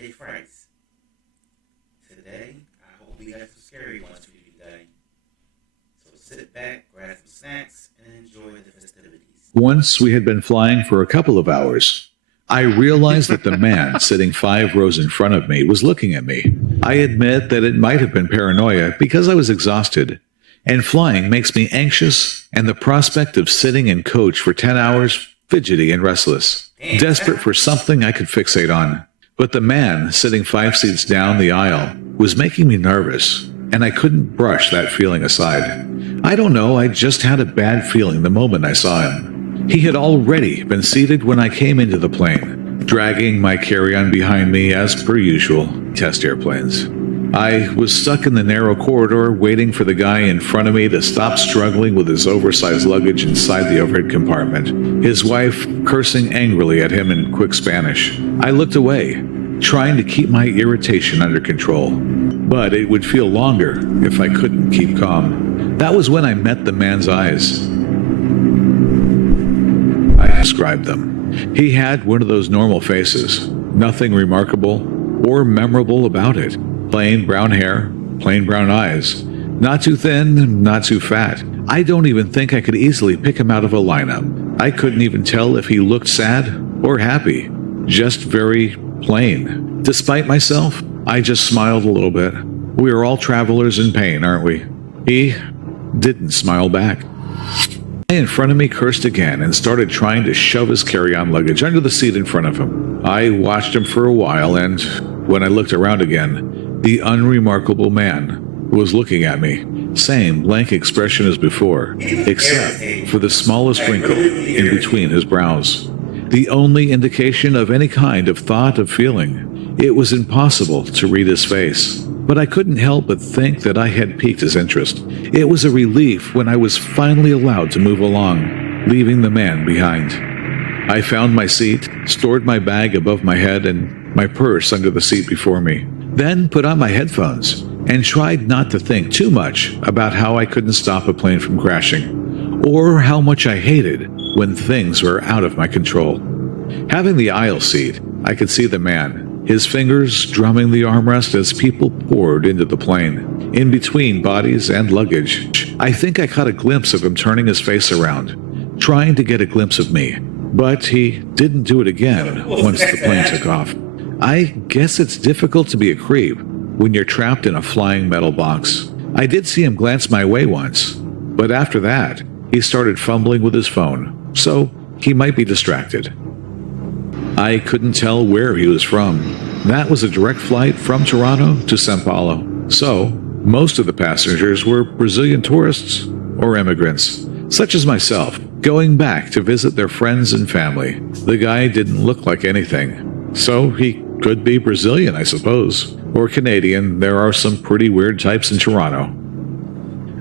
did Frights. Today, I hope we got some scary ones for you today. So sit back, grab some snacks, and enjoy the festivities. Once we had been flying for a couple of hours, I realized that the man sitting 5 rows in front of me was looking at me. I admit that it might have been paranoia because I was exhausted, and flying makes me anxious, and the prospect of sitting in coach for 10 hours fidgety and restless, desperate for something I could fixate on. But the man sitting 5 seats down the aisle was making me nervous, and I couldn't brush that feeling aside. I don't know, I just had a bad feeling the moment I saw him. He had already been seated when I came into the plane, dragging my carry-on behind me as per usual, test airplanes. I was stuck in the narrow corridor waiting for the guy in front of me to stop struggling with his oversized luggage inside the overhead compartment, his wife cursing angrily at him in quick Spanish. I looked away, trying to keep my irritation under control, but it would feel longer if I couldn't keep calm. That was when I met the man's eyes. I described them. He had one of those normal faces, nothing remarkable or memorable about it. Plain brown hair, plain brown eyes. Not too thin, not too fat. I don't even think I could easily pick him out of a lineup. I couldn't even tell if he looked sad or happy. Just very plain. Despite myself, I just smiled a little bit. We are all travelers in pain, aren't we? He didn't smile back. The guy in front of me cursed again and started trying to shove his carry-on luggage under the seat in front of him. I watched him for a while, and when I looked around again, the unremarkable man was looking at me. Same blank expression as before, except for the smallest wrinkle in between his brows. The only indication of any kind of thought of feeling. It was impossible to read his face, but I couldn't help but think that I had piqued his interest. It was a relief when I was finally allowed to move along, leaving the man behind. I found my seat, stored my bag above my head and my purse under the seat before me, then put on my headphones and tried not to think too much about how I couldn't stop a plane from crashing, or how much I hated when things were out of my control. Having the aisle seat, I could see the man, his fingers drumming the armrest as people poured into the plane, in between bodies and luggage. I think I caught a glimpse of him turning his face around, trying to get a glimpse of me, but he didn't do it again once the plane took off. I guess it's difficult to be a creep when you're trapped in a flying metal box. I did see him glance my way once, but after that, he started fumbling with his phone, so he might be distracted. I couldn't tell where he was from. That was a direct flight from Toronto to São Paulo, so most of the passengers were Brazilian tourists or immigrants, such as myself, going back to visit their friends and family. The guy didn't look like anything, so he could be Brazilian, I suppose, or Canadian. There are some pretty weird types in Toronto.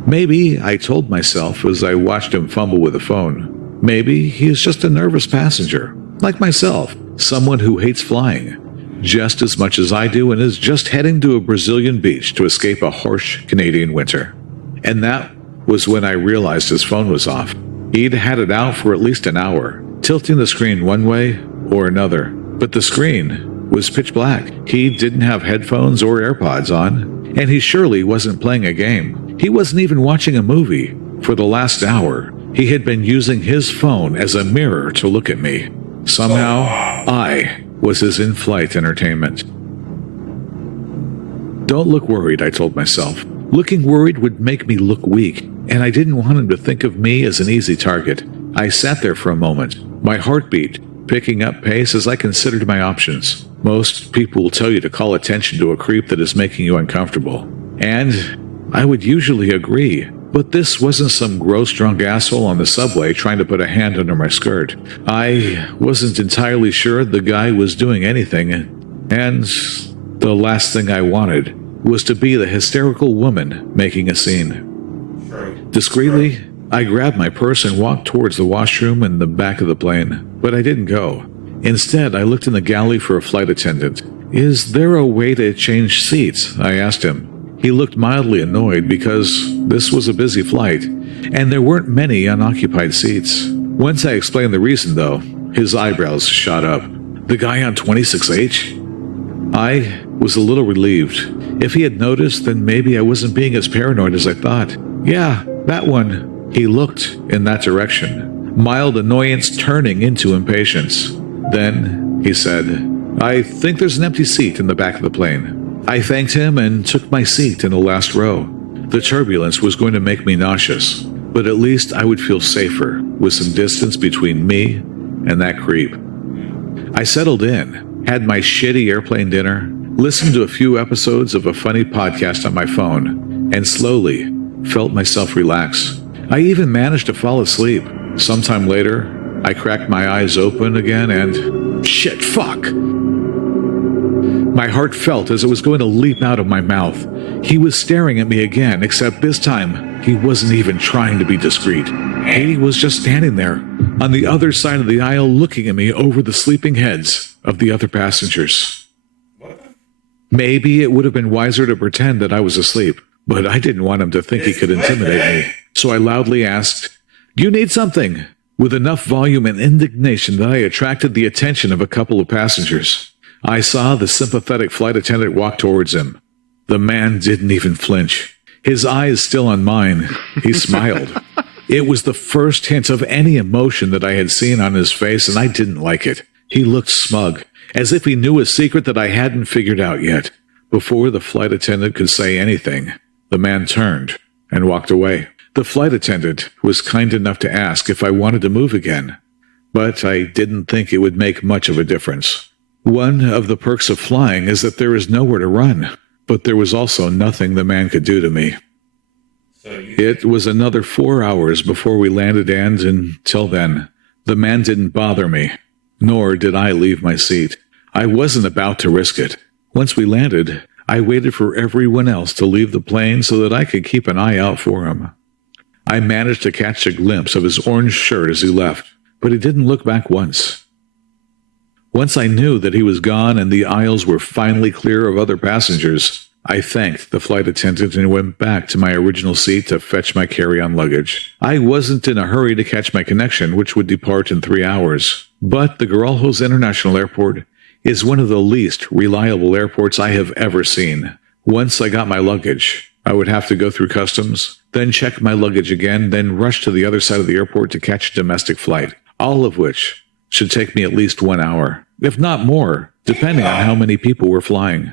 Maybe, I told myself as I watched him fumble with the phone, maybe he is just a nervous passenger, like myself, someone who hates flying just as much as I do and is just heading to a Brazilian beach to escape a harsh Canadian winter. And that was when I realized his phone was off. He'd had it out for at least an hour, tilting the screen one way or another, but the screen was pitch black. He didn't have headphones or AirPods on, and he surely wasn't playing a game. He wasn't even watching a movie. For the last hour, he had been using his phone as a mirror to look at me. Somehow, I was his in-flight entertainment. Don't look worried, I told myself. Looking worried would make me look weak, and I didn't want him to think of me as an easy target. I sat there for a moment, my heartbeat picking up pace as I considered my options. Most people will tell you to call attention to a creep that is making you uncomfortable, and I would usually agree. But this wasn't some gross drunk asshole on the subway trying to put a hand under my skirt. I wasn't entirely sure the guy was doing anything, and the last thing I wanted was to be the hysterical woman making a scene. Discreetly, I grabbed my purse and walked towards the washroom in the back of the plane, but I didn't go. Instead, I looked in the galley for a flight attendant. "Is there a way to change seats?" I asked him. He looked mildly annoyed because this was a busy flight, and there weren't many unoccupied seats. Once I explained the reason, though, his eyebrows shot up. "The guy on 26H? I was a little relieved. If he had noticed, then maybe I wasn't being as paranoid as I thought. Yeah, that one. He looked in that direction, mild annoyance turning into impatience. Then he said, "I think there's an empty seat in the back of the plane." I thanked him and took my seat in the last row. The turbulence was going to make me nauseous, but at least I would feel safer with some distance between me and that creep. I settled in, had my shitty airplane dinner, listened to a few episodes of a funny podcast on my phone, and slowly felt myself relax. I even managed to fall asleep. Sometime later, I cracked my eyes open again and... shit, fuck! My heart felt as it was going to leap out of my mouth. He was staring at me again, except this time, he wasn't even trying to be discreet. He was just standing there, on the other side of the aisle, looking at me over the sleeping heads of the other passengers. Maybe it would have been wiser to pretend that I was asleep, but I didn't want him to think he could intimidate me. So I loudly asked, "Do you need something?" with enough volume and indignation that I attracted the attention of a couple of passengers. I saw the sympathetic flight attendant walk towards him. The man didn't even flinch. His eyes still on mine. He smiled. It was the first hint of any emotion that I had seen on his face, and I didn't like it. He looked smug, as if he knew a secret that I hadn't figured out yet. Before the flight attendant could say anything, the man turned and walked away. The flight attendant was kind enough to ask if I wanted to move again, but I didn't think it would make much of a difference. One of the perks of flying is that there is nowhere to run, but there was also nothing the man could do to me. It was another 4 hours before we landed, and until then, the man didn't bother me, nor did I leave my seat. I wasn't about to risk it. Once we landed, I waited for everyone else to leave the plane so that I could keep an eye out for him. I managed to catch a glimpse of his orange shirt as he left, but he didn't look back once. Once I knew that he was gone and the aisles were finally clear of other passengers, I thanked the flight attendant and went back to my original seat to fetch my carry-on luggage. I wasn't in a hurry to catch my connection, which would depart in 3 hours, but the Guarulhos International Airport is one of the least reliable airports I have ever seen. Once I got my luggage, I would have to go through customs, then check my luggage again, then rush to the other side of the airport to catch a domestic flight, all of which should take me at least 1 hour, if not more, depending on how many people were flying.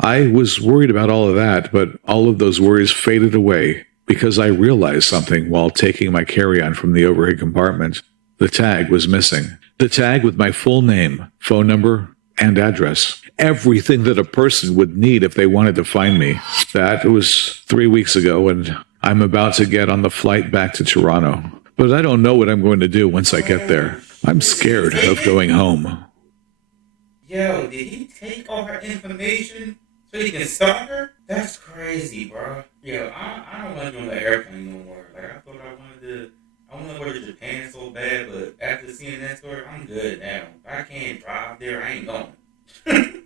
I was worried about all of that, but all of those worries faded away because I realized something while taking my carry-on from the overhead compartment. The tag was missing. The tag with my full name, phone number, and address. Everything that a person would need if they wanted to find me. That was 3 weeks ago, and I'm about to get on the flight back to Toronto. But I don't know what I'm going to do once I get there. I'm scared of going home. Yo, did he take all her information so he can stalk her? That's crazy, bro. Yo, I don't want to be on the airplane no more. Like, I thought I want to go to Japan so bad, but after seeing that story, I'm good now. If I can't drive there, I ain't going.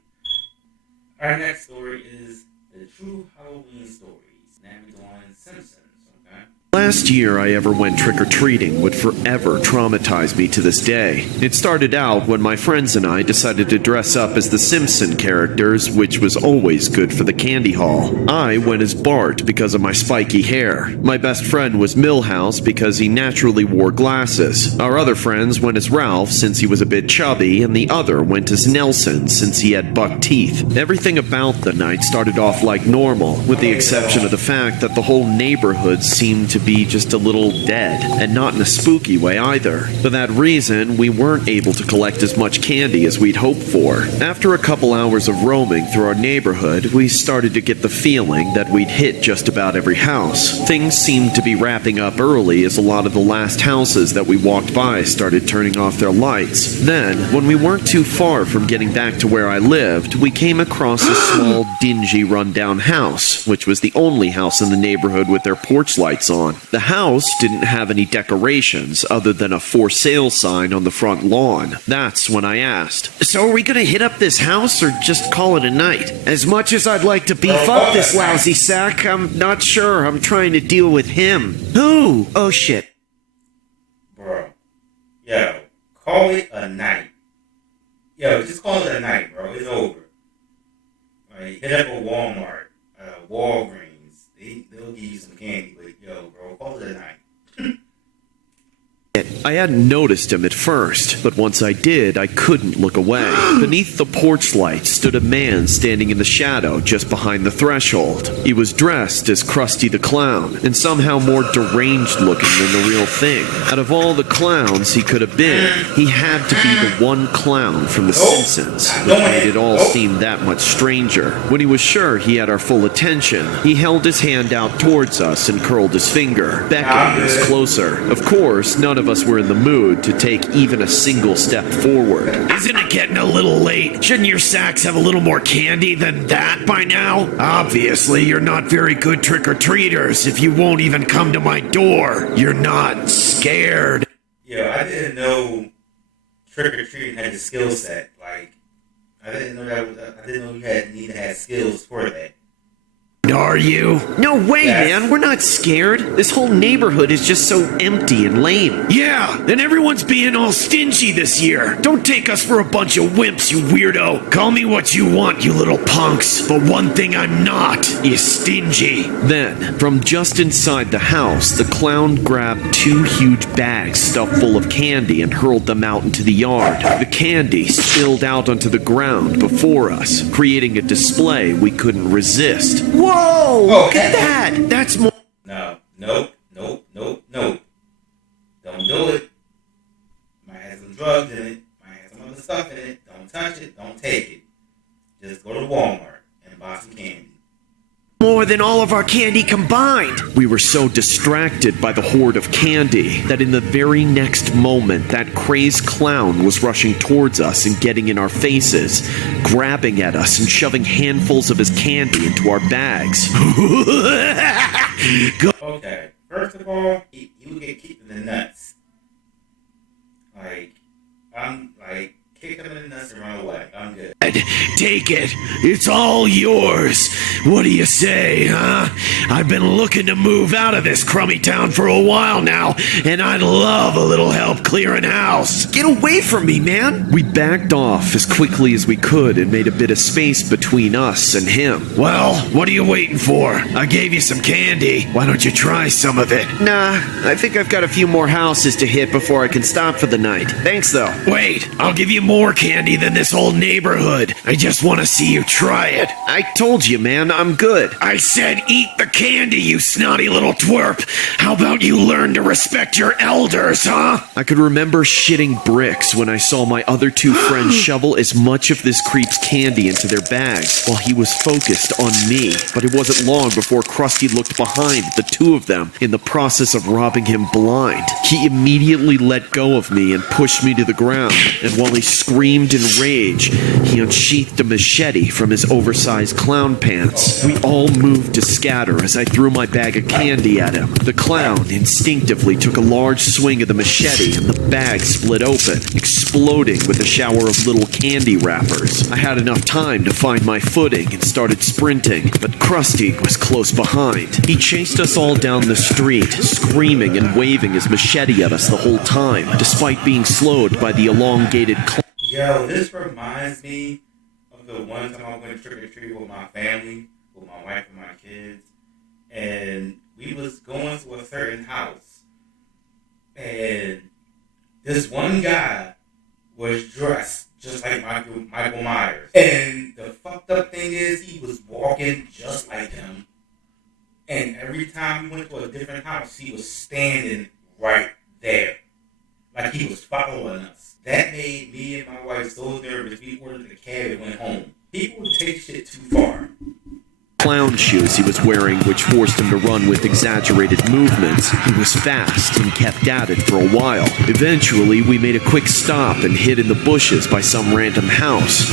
Our next story is the true Halloween stories. Now we go on Simpsons, okay? Last year I ever went trick-or-treating would forever traumatize me to this day. It started out when my friends and I decided to dress up as the Simpson characters, which was always good for the candy haul. I went as Bart because of my spiky hair. My best friend was Milhouse because he naturally wore glasses. Our other friends went as Ralph since he was a bit chubby, and the other went as Nelson since he had buck teeth. Everything about the night started off like normal, with the exception of the fact that the whole neighborhood seemed to be just a little dead, and not in a spooky way either. For that reason, we weren't able to collect as much candy as we'd hoped for. After a couple hours of roaming through our neighborhood, we started to get the feeling that we'd hit just about every house. Things seemed to be wrapping up early as a lot of the last houses that we walked by started turning off their lights. Then, when we weren't too far from getting back to where I lived, we came across a small, dingy, rundown house, which was the only house in the neighborhood with their porch lights on. The house didn't have any decorations other than a for sale sign on the front lawn. That's when I asked, "So are we gonna hit up this house or just call it a night? As much as I'd like to beef up this lousy sack, I'm not sure I'm trying to deal with him." Who? Oh shit. Bro. Yo, call it a night. Yo, just call it a night, bro. It's over. Like, hit up a Walmart, Walgreens. They'll give you some candy, but yo, bro, call it a night. I hadn't noticed him at first, but once I did, I couldn't look away. Beneath the porch light stood a man standing in the shadow just behind the threshold. He was dressed as Krusty the Clown, and somehow more deranged looking than the real thing. Out of all the clowns he could have been, he had to be the one clown from The Simpsons, which made it all seem that much stranger. When he was sure he had our full attention, he held his hand out towards us and curled his finger, beckoning us closer. Of course, none of us were in the mood to take even a single step forward. Isn't it getting a little late? Shouldn't your sacks have a little more candy than that by now? Obviously, you're not very good trick-or-treaters if you won't even come to my door. You're not scared. Yo, I didn't know trick-or-treating had a skill set. Like, I didn't know you need to have skills for that. Are you? No way, man. We're not scared. This whole neighborhood is just so empty and lame. Yeah, and everyone's being all stingy this year. Don't take us for a bunch of wimps, you weirdo. Call me what you want, you little punks. But one thing I'm not is stingy. Then, from just inside the house, the clown grabbed 2 huge bags stuffed full of candy and hurled them out into the yard. The candy spilled out onto the ground before us, creating a display we couldn't resist. Whoa! Oh, Look at that! That's more. No. Nope. Don't do it. Might have some drugs in it. Might have some other stuff in it. Don't touch it. Don't take it. Just go to Walmart and buy some candy. More than all of our candy combined. We were so distracted by the horde of candy that in the very next moment, that crazed clown was rushing towards us and getting in our faces, grabbing at us and shoving handfuls of his candy into our bags. Okay, first of all, you get kicked in the nuts. Kick him in the nuts and run away. I'm good. Take it. It's all yours. What do you say, huh? I've been looking to move out of this crummy town for a while now, and I'd love a little help clearing house. Get away from me, man! We backed off as quickly as we could and made a bit of space between us and him. Well, what are you waiting for? I gave you some candy. Why don't you try some of it? Nah, I think I've got a few more houses to hit before I can stop for the night. Thanks, though. Wait, I'll give you more candy than this whole neighborhood. I just want to see you try it. I told you, man, I'm good. I said eat the candy, you snotty little twerp. How about you learn to respect your elders, huh? I could remember shitting bricks when I saw my other 2 friends shovel as much of this creep's candy into their bags while he was focused on me. But it wasn't long before Krusty looked behind the 2 of them in the process of robbing him blind. He immediately let go of me and pushed me to the ground, and while he screamed in rage, he unsheathed a machete from his oversized clown pants. We all moved to scatter as I threw my bag of candy at him. The clown instinctively took a large swing of the machete and the bag split open, exploding with a shower of little candy wrappers. I had enough time to find my footing and started sprinting, but Krusty was close behind. He chased us all down the street, screaming and waving his machete at us the whole time, despite being slowed by the elongated Yo, this reminds me of the one time I went trick-or-treat with my family, with my wife and my kids, and we was going to a certain house, and this one guy was dressed just like Michael Myers. And the fucked up thing is, he was walking just like him, and every time we went to a different house, he was standing right there, like he was following us. That made me and my wife so nervous, we ordered the cab and went home. People take shit too far. clown shoes he was wearing, which forced him to run with exaggerated movements. He was fast and kept at it for a while. Eventually, we made a quick stop and hid in the bushes by some random house.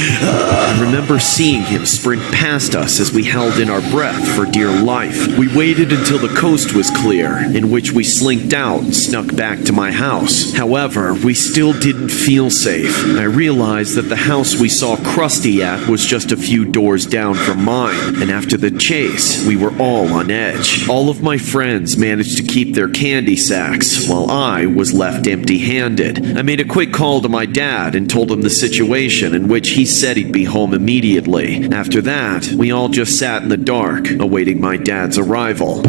I remember seeing him sprint past us as we held in our breath for dear life. We waited until the coast was clear, in which we slinked out and snuck back to my house. However, we still didn't feel safe. I realized that the house we saw Krusty at was just a few doors down from mine, and after the chase, we were all on edge. All of my friends managed to keep their candy sacks, while I was left empty-handed. I made a quick call to my dad and told him the situation, in which he said he'd be home immediately. After that, we all just sat in the dark, awaiting my dad's arrival.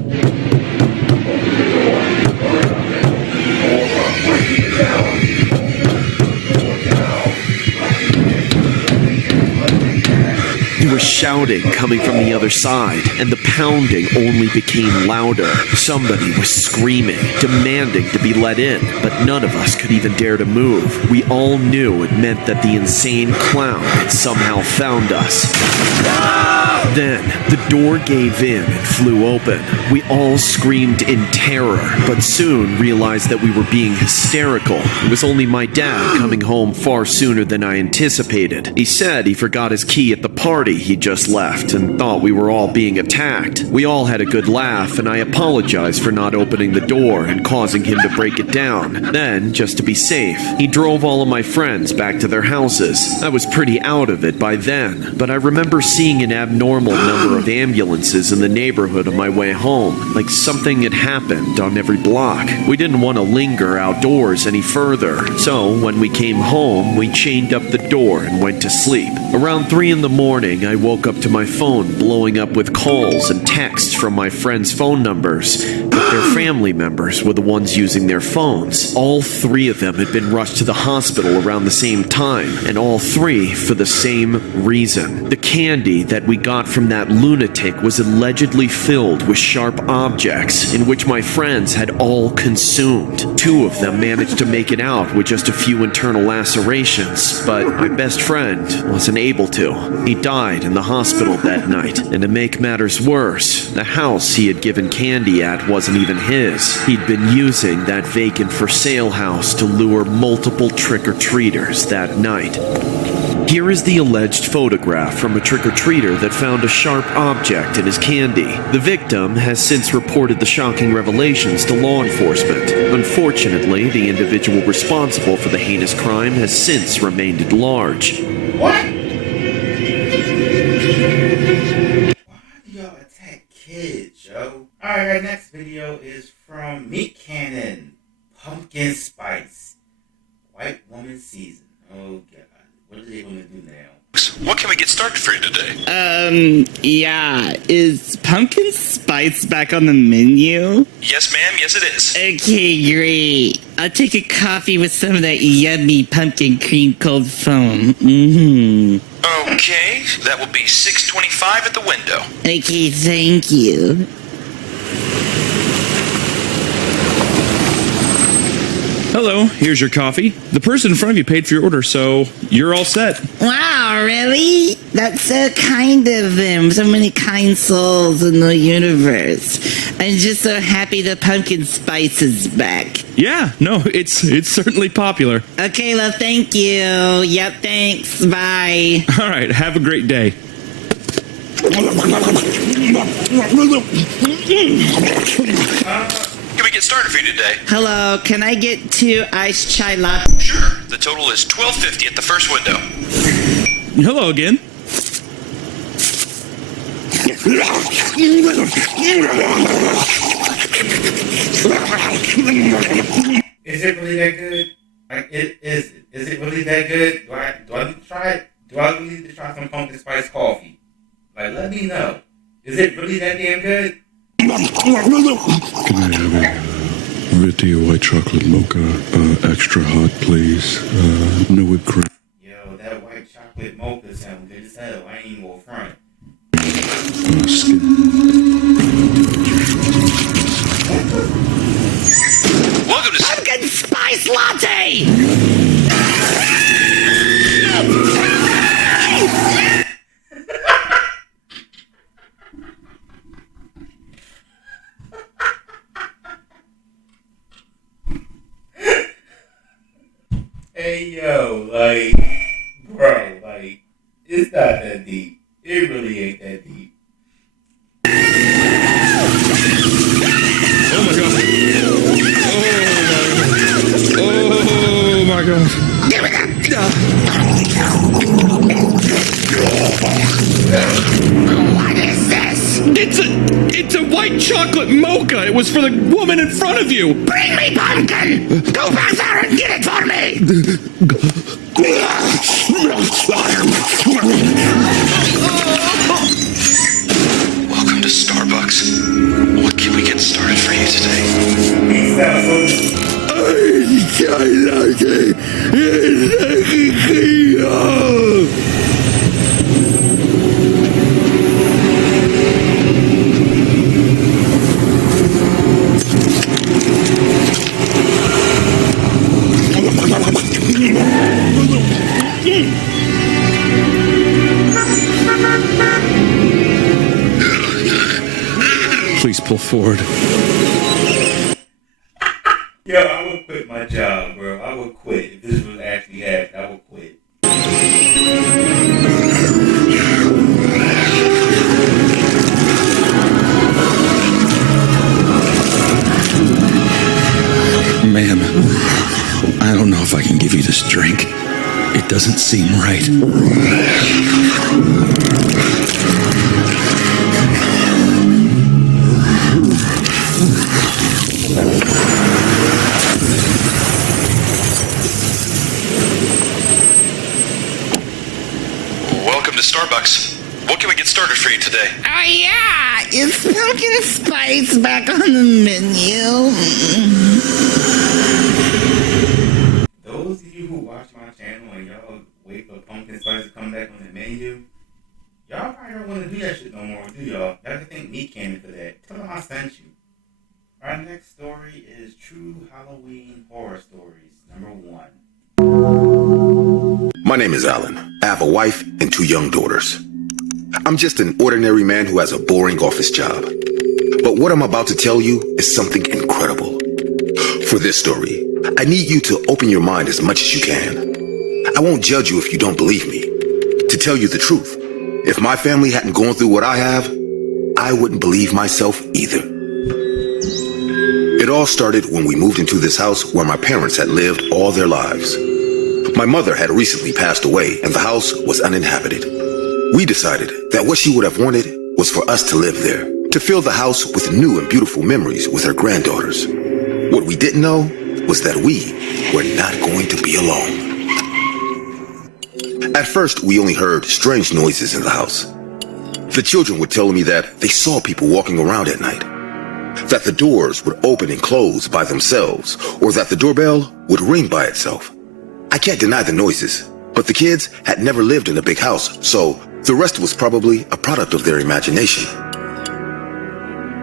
There was shouting coming from the other side, and the pounding only became louder. Somebody was screaming, demanding to be let in, but none of us could even dare to move. We all knew it meant that the insane clown had somehow found us. Then, the door gave in and flew open. We all screamed in terror, but soon realized that we were being hysterical. It was only my dad coming home far sooner than I anticipated. He said he forgot his key at the party he just left and thought we were all being attacked. We all had a good laugh, and I apologized for not opening the door and causing him to break it down. Then, just to be safe, he drove all of my friends back to their houses. I was pretty out of it by then, but I remember seeing an abnormal number of ambulances in the neighborhood on my way home, like something had happened on every block. We didn't want to linger outdoors any further, so when we came home, we chained up the door and went to sleep. Around 3 in the morning, I woke up to my phone blowing up with calls and texts from my friends' phone numbers, but their family members were the ones using their phones. All 3 of them had been rushed to the hospital around the same time, and all 3 for the same reason. The candy that we got from that lunatic was allegedly filled with sharp objects, in which my friends had all consumed. 2 of them managed to make it out with just a few internal lacerations, but my best friend wasn't able to. He died in the hospital that night, and to make matters worse, the house he had given candy at wasn't even his. He'd been using that vacant for sale house to lure multiple trick-or-treaters that night. Here is the alleged photograph from a trick-or-treater that found a sharp object in his candy. The victim has since reported the shocking revelations to law enforcement. Unfortunately, the individual responsible for the heinous crime has since remained at large. What? Why do y'all attack kids, yo? Alright, our next video is from Meat Cannon. Pumpkin Spice. White Woman Season. Oh, God. What are they going to do now? What can we get started for you today? Yeah. Is pumpkin spice back on the menu? Yes, ma'am. Yes, it is. Okay, great. I'll take a coffee with some of that yummy pumpkin cream cold foam. Okay, that will be $6.25 at the window. Okay, thank you. Hello, here's your coffee. The person in front of you paid for your order, so you're all set. Wow, really? That's so kind of them. So many kind souls in the universe. I'm just so happy the pumpkin spice is back. Yeah, no, it's certainly popular. Okay, love, thank you. Yep, thanks. Bye. All right, have a great day. Can we get started for you today? Hello, can I get 2 iced chai latte? Sure. The total is $12.50 at the first window. Hello again. Is it really that good? Like, is it really that good? Do I need to try it? Do I really need to try some pumpkin spice coffee? Like, let me know. Is it really that damn good? Can I have a Venti white chocolate mocha, extra hot, please? No whipped cream. Yo, that white chocolate mocha sounds good as hell. I ain't even gonna front. Welcome to Pumpkin spice latte! Hey, yo, like, bro, like, It's not that deep. It really ain't that deep. Oh my god. Oh my god. Give it up. What is this? It's a white chocolate mocha. It was for the woman in front of you. Bring me pumpkin! Go back there and get it for me! Welcome to Starbucks. What can we get started for you today? He sounds so... Please pull forward. Yo, I would quit my job, bro. I would quit. If this was actually happening, I would quit. Ma'am, I don't know if I can give you this drink. It doesn't seem right. Welcome to Starbucks. What can we get started for you today? Oh yeah! Is pumpkin spice back on the menu? Those of you who watch my channel and y'all wait for pumpkin spice to come back on the menu, y'all probably don't want to do that shit no more, do y'all? Y'all can thank me, Candy, for that. Tell them I sent you. Our next story is True Halloween Horror Stories, #1. My name is Alan. I have a wife and 2 young daughters. I'm just an ordinary man who has a boring office job. But what I'm about to tell you is something incredible. For this story, I need you to open your mind as much as you can. I won't judge you if you don't believe me. To tell you the truth, if my family hadn't gone through what I have, I wouldn't believe myself either. It all started when we moved into this house where my parents had lived all their lives. My mother had recently passed away and the house was uninhabited. We decided that what she would have wanted was for us to live there, to fill the house with new and beautiful memories with her granddaughters. What we didn't know was that we were not going to be alone. At first, we only heard strange noises in the house. The children would tell me that they saw people walking around at night, that the doors would open and close by themselves, or that the doorbell would ring by itself. I can't deny the noises, but the kids had never lived in a big house, so the rest was probably a product of their imagination.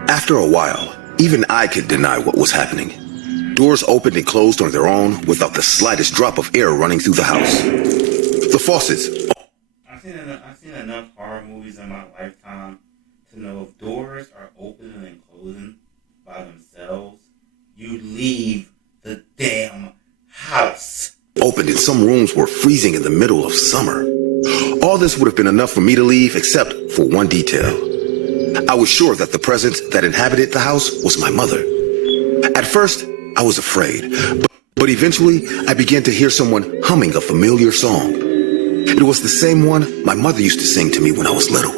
After a while, even I could deny what was happening. Doors opened and closed on their own without the slightest drop of air running through the house. The faucets... I've seen enough horror movies in my lifetime to know if doors are opening and closing by themselves, you leave the damn house. Opened and some rooms were freezing in the middle of summer. All this would have been enough for me to leave except for one detail. I was sure that the presence that inhabited the house was my mother. At first, I was afraid, but eventually I began to hear someone humming a familiar song. It was the same one my mother used to sing to me when I was little.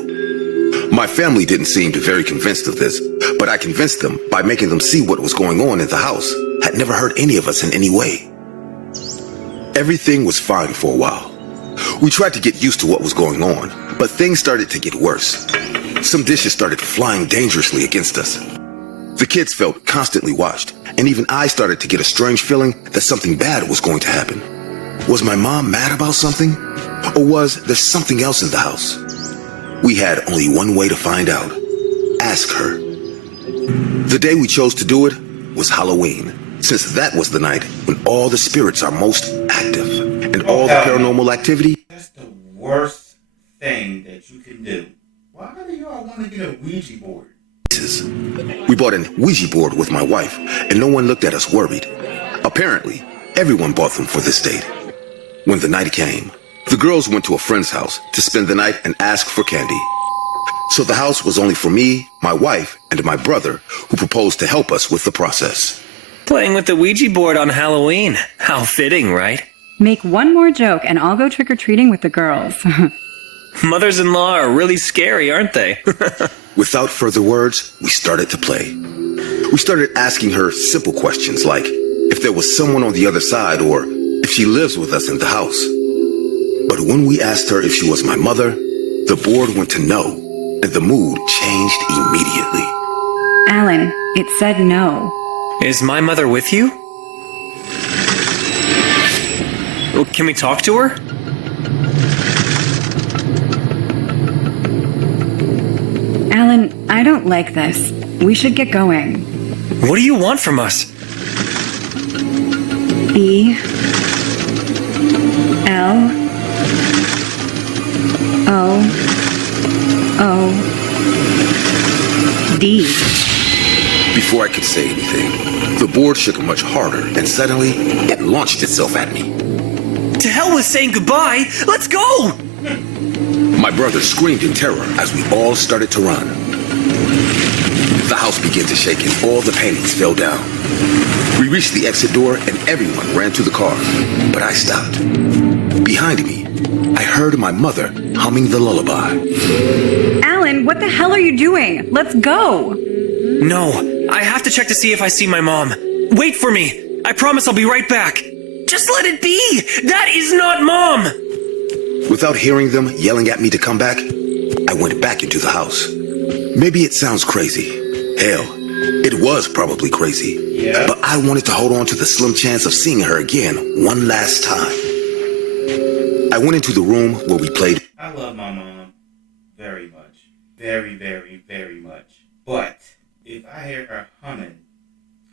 My family didn't seem very convinced of this, but I convinced them by making them see what was going on in the house. Had never hurt any of us in any way. Everything was fine for a while. We tried to get used to what was going on, but things started to get worse. Some dishes started flying dangerously against us. The kids felt constantly watched, and even I started to get a strange feeling that something bad was going to happen. Was my mom mad about something? Or was there something else in the house? We had only one way to find out. Ask her. The day we chose to do it was Halloween, since that was the night when all the spirits are most active, and all the paranormal activity... That's the worst thing that you can do. Why do y'all want to get a Ouija board? We bought a Ouija board with my wife, and no one looked at us worried. Apparently, everyone bought them for this date. When the night came, The girls went to a friend's house to spend the night and ask for candy. So the house was only for me, my wife, and my brother, who proposed to help us with the process. Playing with the Ouija board on Halloween. How fitting, right? Make one more joke and I'll go trick-or-treating with the girls. Mothers-in-law are really scary, aren't they? Without further words, we started to play. We started asking her simple questions like if there was someone on the other side or if she lives with us in the house. But when we asked her if she was my mother, the board went to no, and the mood changed immediately. Alan, it said no. Is my mother with you? Well, can we talk to her? Alan, I don't like this. We should get going. What do you want from us? E L O O D. Before I could say anything, the board shook much harder, and suddenly it launched itself at me. To hell with saying goodbye! Let's go! My brother screamed in terror as we all started to run. The house began to shake and all the paintings fell down. We reached the exit door and everyone ran to the car, but I stopped. Behind me, I heard my mother humming the lullaby. Alan, what the hell are you doing? Let's go! No, I have to check to see if I see my mom. Wait for me! I promise I'll be right back! Just let it be! That is not Mom! Without hearing them yelling at me to come back, I went back into the house. Maybe it sounds crazy. Hell, it was probably crazy. Yeah. But I wanted to hold on to the slim chance of seeing her again one last time. I went into the room where we played. I love my mom very much. Very, very, very much. But if I hear her humming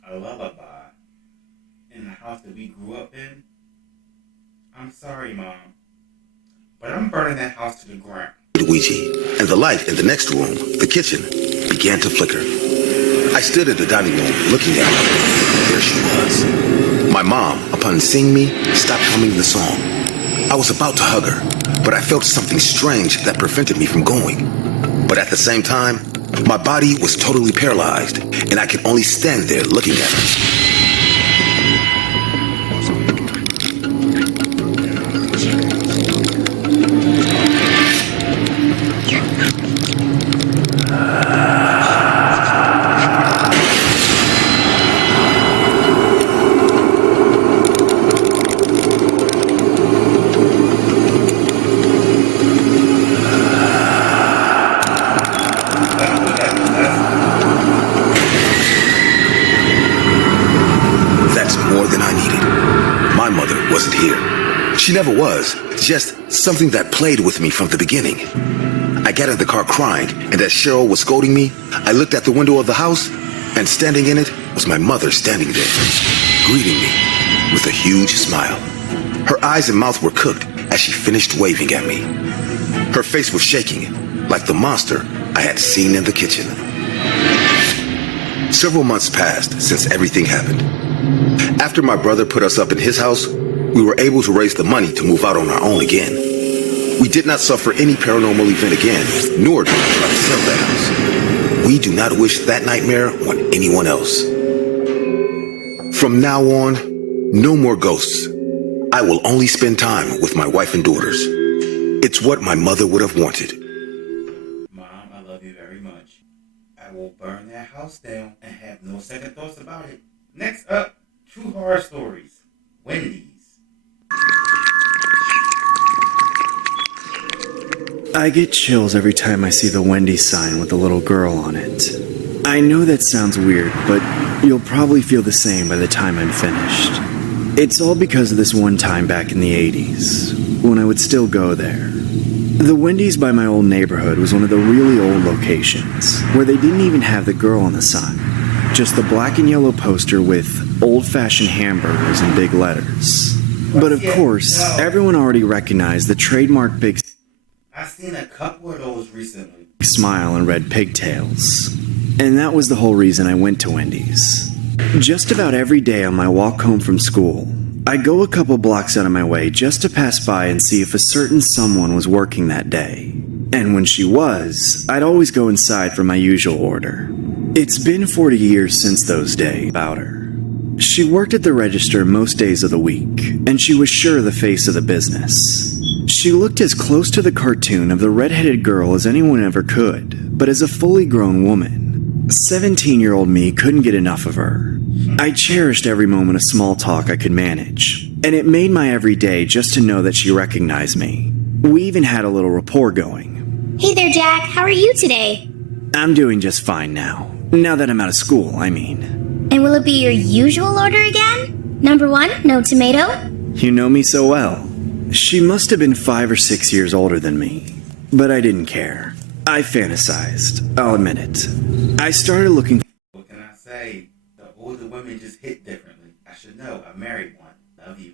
a lullaby in the house that we grew up in, I'm sorry, Mom, but I'm burning that house to the ground. Ouija, and the light in the next room, the kitchen, began to flicker. I stood at the dining room looking at her. There she was. My mom, upon seeing me, stopped humming the song. I was about to hug her, but I felt something strange that prevented me from going. But at the same time, my body was totally paralyzed, and I could only stand there looking at her. She never was, just something that played with me from the beginning. I got in the car crying, and as Cheryl was scolding me, I looked at the window of the house, and standing in it was my mother standing there, greeting me with a huge smile. Her eyes and mouth were cooked as she finished waving at me. Her face was shaking, like the monster I had seen in the kitchen. Several months passed since everything happened. After my brother put us up in his house, we were able to raise the money to move out on our own again. We did not suffer any paranormal event again, nor did we try to sell that house. We do not wish that nightmare on anyone else. From now on, no more ghosts. I will only spend time with my wife and daughters. It's what my mother would have wanted. Mom, I love you very much. I will burn that house down and have no second thoughts about it. Next up, True Horror Stories. Wendy. I get chills every time I see the Wendy sign with the little girl on it. I know that sounds weird, but you'll probably feel the same by the time I'm finished. It's all because of this one time back in the 80s, when I would still go there. The Wendy's by my old neighborhood was one of the really old locations, where they didn't even have the girl on the sign, just the black and yellow poster with old-fashioned hamburgers in big letters. But of course, everyone already recognized the trademark big I've seen a couple of those recently. Smile and red pigtails. And that was the whole reason I went to Wendy's. Just about every day on my walk home from school, I go a couple blocks out of my way just to pass by and see if a certain someone was working that day. And when she was, I'd always go inside for my usual order. It's been 40 years since those days about her. She worked at the register most days of the week, and she was sure the face of the business. She looked as close to the cartoon of the red-headed girl as anyone ever could, but as a fully grown woman. 17-year-old me couldn't get enough of her. I cherished every moment of small talk I could manage, and it made my every day just to know that she recognized me. We even had a little rapport going. Hey there, Jack. How are you today? I'm doing just fine now. Now that I'm out of school, I mean. And will it be your usual order again? Number 1, no tomato? You know me so well. She must have been 5 or 6 years older than me, but I didn't care. I fantasized, I'll admit it. I started looking. What can I say? The older women just hit differently. I should know. I married one. Love you.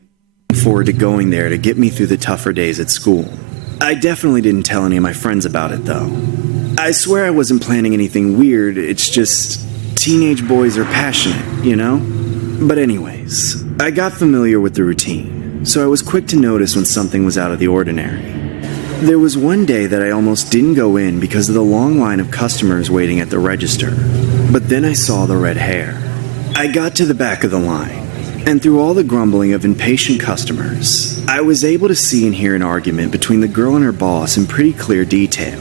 Forward to going there to get me through the tougher days at school. I definitely didn't tell any of my friends about it, though. I swear I wasn't planning anything weird, it's just teenage boys are passionate, you know? But anyways, I got familiar with the routine, so I was quick to notice when something was out of the ordinary. There was one day that I almost didn't go in because of the long line of customers waiting at the register, but then I saw the red hair. I got to the back of the line, and through all the grumbling of impatient customers, I was able to see and hear an argument between the girl and her boss in pretty clear detail.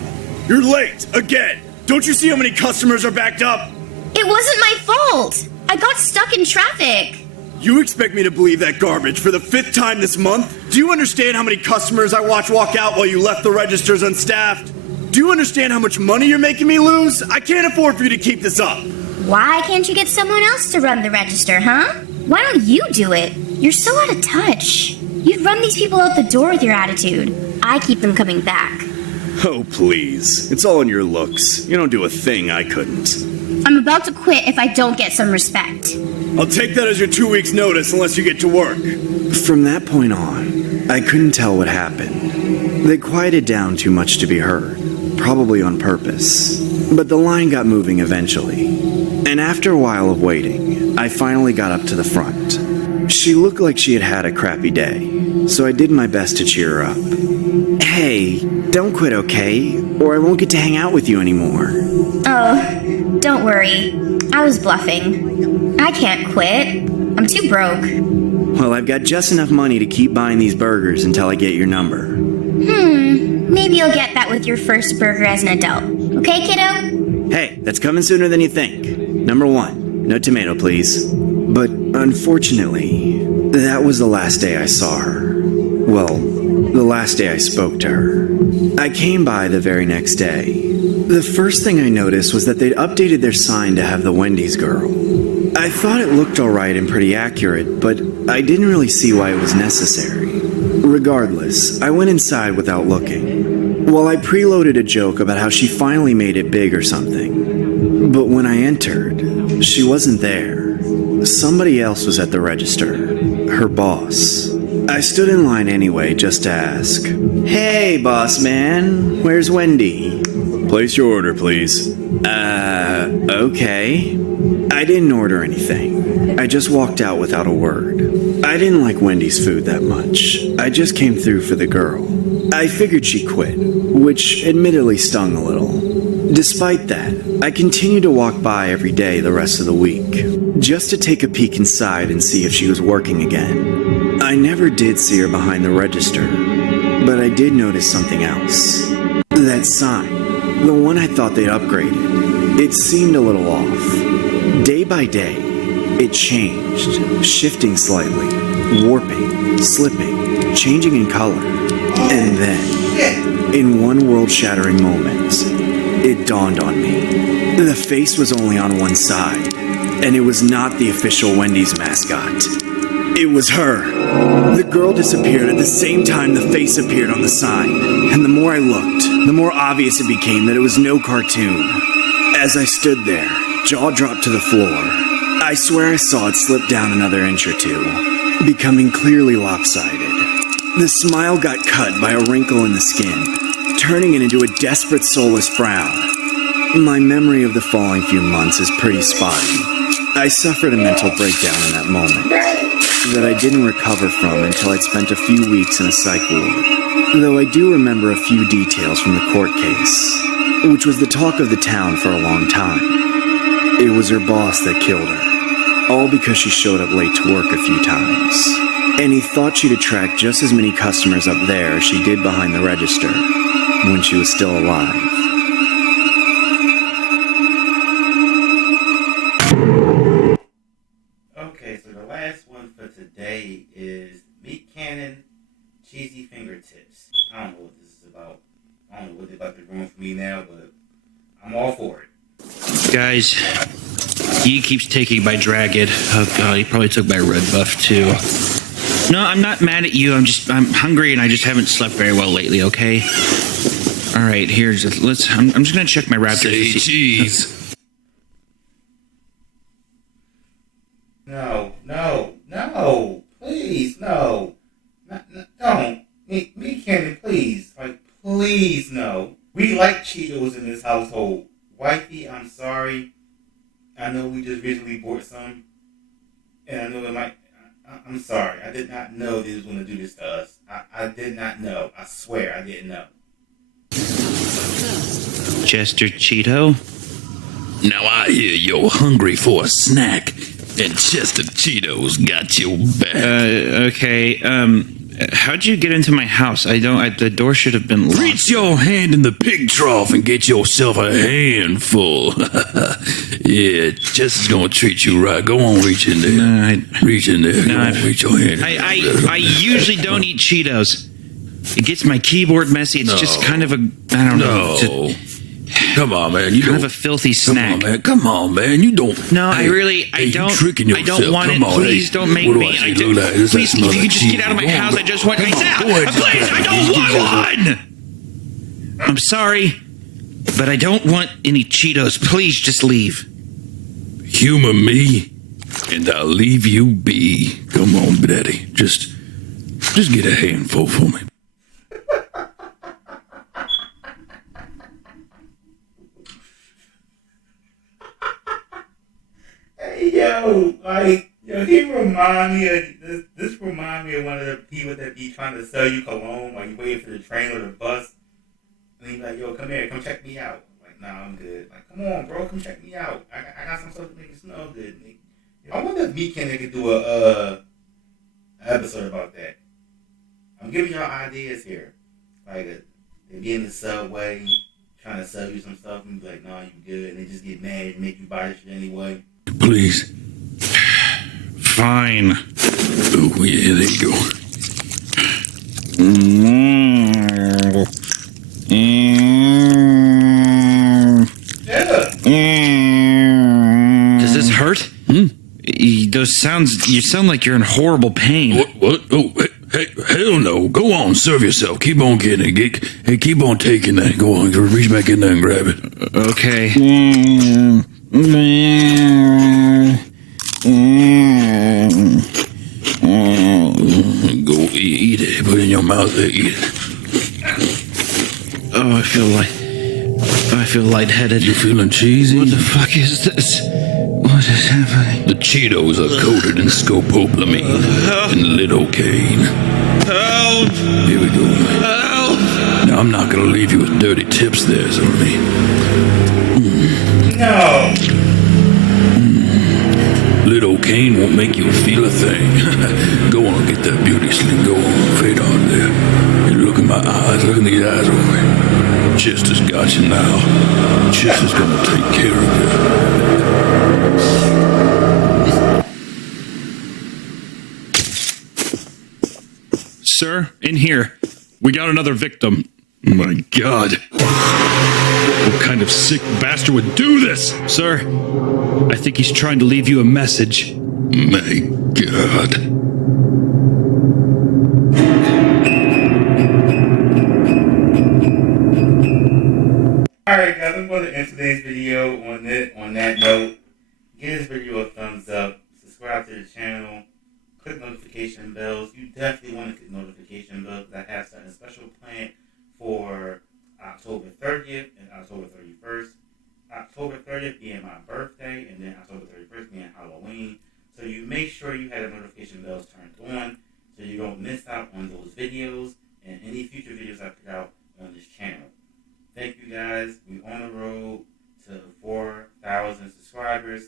You're late, again! Don't you see how many customers are backed up? It wasn't my fault! I got stuck in traffic! You expect me to believe that garbage for the 5th time this month? Do you understand how many customers I watched walk out while you left the registers unstaffed? Do you understand how much money you're making me lose? I can't afford for you to keep this up! Why can't you get someone else to run the register, huh? Why don't you do it? You're so out of touch. You'd run these people out the door with your attitude. I keep them coming back. Oh, please. It's all in your looks. You don't do a thing I couldn't. I'm about to quit if I don't get some respect. I'll take that as your 2 weeks' notice unless you get to work. From that point on, I couldn't tell what happened. They quieted down too much to be heard, probably on purpose. But the line got moving eventually. And after a while of waiting, I finally got up to the front. She looked like she had had a crappy day, so I did my best to cheer her up. Hey, don't quit, okay? Or I won't get to hang out with you anymore. Oh, don't worry. I was bluffing. I can't quit. I'm too broke. Well, I've got just enough money to keep buying these burgers until I get your number. Maybe you'll get that with your first burger as an adult. Okay, kiddo? Hey, that's coming sooner than you think. Number 1, no tomato, please. But unfortunately, that was the last day I saw her. Well, the last day I spoke to her. I came by the very next day. The first thing I noticed was that they'd updated their sign to have the Wendy's girl. I thought it looked alright and pretty accurate, but I didn't really see why it was necessary. Regardless, I went inside without looking. Well, I preloaded a joke about how she finally made it big or something. But when I entered, she wasn't there. Somebody else was at the register. Her boss. I stood in line anyway just to ask, "Hey, boss man, where's Wendy?" Place your order, please. Okay. I didn't order anything. I just walked out without a word. I didn't like Wendy's food that much. I just came through for the girl. I figured she quit, which admittedly stung a little. Despite that, I continued to walk by every day the rest of the week, just to take a peek inside and see if she was working again. I never did see her behind the register, but I did notice something else. That sign, the one I thought they'd upgraded, it seemed a little off. Day by day, it changed, shifting slightly, warping, slipping, changing in color. And then, in one world-shattering moment, it dawned on me. The face was only on one side, and it was not the official Wendy's mascot. It was her. The girl disappeared at the same time the face appeared on the sign, and the more I looked, the more obvious it became that it was no cartoon. As I stood there, jaw dropped to the floor, I swear I saw it slip down another inch or two, becoming clearly lopsided. The smile got cut by a wrinkle in the skin, turning it into a desperate, soulless frown. My memory of the following few months is pretty spotty. I suffered a mental breakdown in that moment. that I didn't recover from until I'd spent a few weeks in a psych ward. Though I do remember a few details from the court case, which was the talk of the town for a long time. It was her boss that killed her, all because she showed up late to work a few times. And he thought she'd attract just as many customers up there as she did behind the register when she was still alive. Okay, so the last one for today is Meat Cannon Cheesy Fingertips. I don't know what this is about. I don't know what they're about to ruin for me now, but I'm all for it. Guys, he keeps taking my dragon. Oh god, he probably took my red buff too. No, I'm not mad at you. I'm hungry and I just haven't slept very well lately, okay? Alright, I'm just gonna check my raptors. Say cheese. No, please, no. Don't. Me, Cannon, please. Like, please, no. We like Cheetos in this household. Wifey, I'm sorry. I know we just recently bought some. And I know it might... I'm sorry. I did not know they was going to do this to us. I did not know. I swear I didn't know. Chester Cheeto? Now I hear you're hungry for a snack, and Chester Cheetos got your back. Okay, how'd you get into my house? The door should have been locked. Reach your hand in the pig trough and get yourself a handful. Yeah, Chester's gonna treat you right. Go on, reach in there. Reach in there. Go on, reach your hand. I usually don't eat Cheetos. It gets my keyboard messy. It's just kind of a, I don't know. Come on, man. You kind of a filthy snack. Come on, man. You don't. No, I don't. Tricking yourself. I don't want it. Please don't make me. Please, if you could just get out of my house. I just want. Please, I don't want one. I'm sorry, but I don't want any Cheetos. Please, just leave. Humor me, and I'll leave you be. Come on, Daddy. Just get a handful for me. He remind me of this. Remind me of one of the people that be trying to sell you cologne while you waiting for the train or the bus. And he's like, "Yo, come here, come check me out." I'm like, "Nah, I'm good." Like, come on, bro, come check me out. I got some stuff to make it smell good. I wonder if Meat Cannon could do a episode about that. I'm giving y'all ideas here. Like, they be in the subway trying to sell you some stuff and be like, "Nah, you good," and they just get mad and make you buy the shit anyway. Please. Fine. Oh, yeah, there you go. Does this hurt? Those sounds, you sound like you're in horrible pain. What? Oh, hey, hell no. Go on, serve yourself. Keep on getting it. Keep on taking that. Go on, reach back in there and grab it. Okay. Go eat it. Put it in your mouth there. Eat it. Oh, I feel lightheaded. You feeling cheesy? What the fuck is this? What is happening? The Cheetos are coated in scopolamine and lidocaine. Help! Here we go. Help! Now, I'm not gonna leave you with dirty tips there, Sonny. No! Lidocaine won't make you feel a thing. Go on, get that beauty sleep. Go on, fade on there. And look in my eyes. Look in these eyes over here. Chester's got you now. Chester's gonna take care of you. Sir, in here. We got another victim. My God. What kind of sick bastard would do this? Sir, I think he's trying to leave you a message. My God. Alright guys, I'm going to end today's video on that note. Give this video a thumbs up, subscribe to the channel, click notification bells. You definitely want to click notification bells because I have something special planned for October 30th and October 31st. October 30th being my birthday and then October 31st being Halloween. So you make sure you have the notification bells turned on so you don't miss out on those videos and any future videos I put out on this channel. Thank you guys. We're on the road to 4,000 subscribers.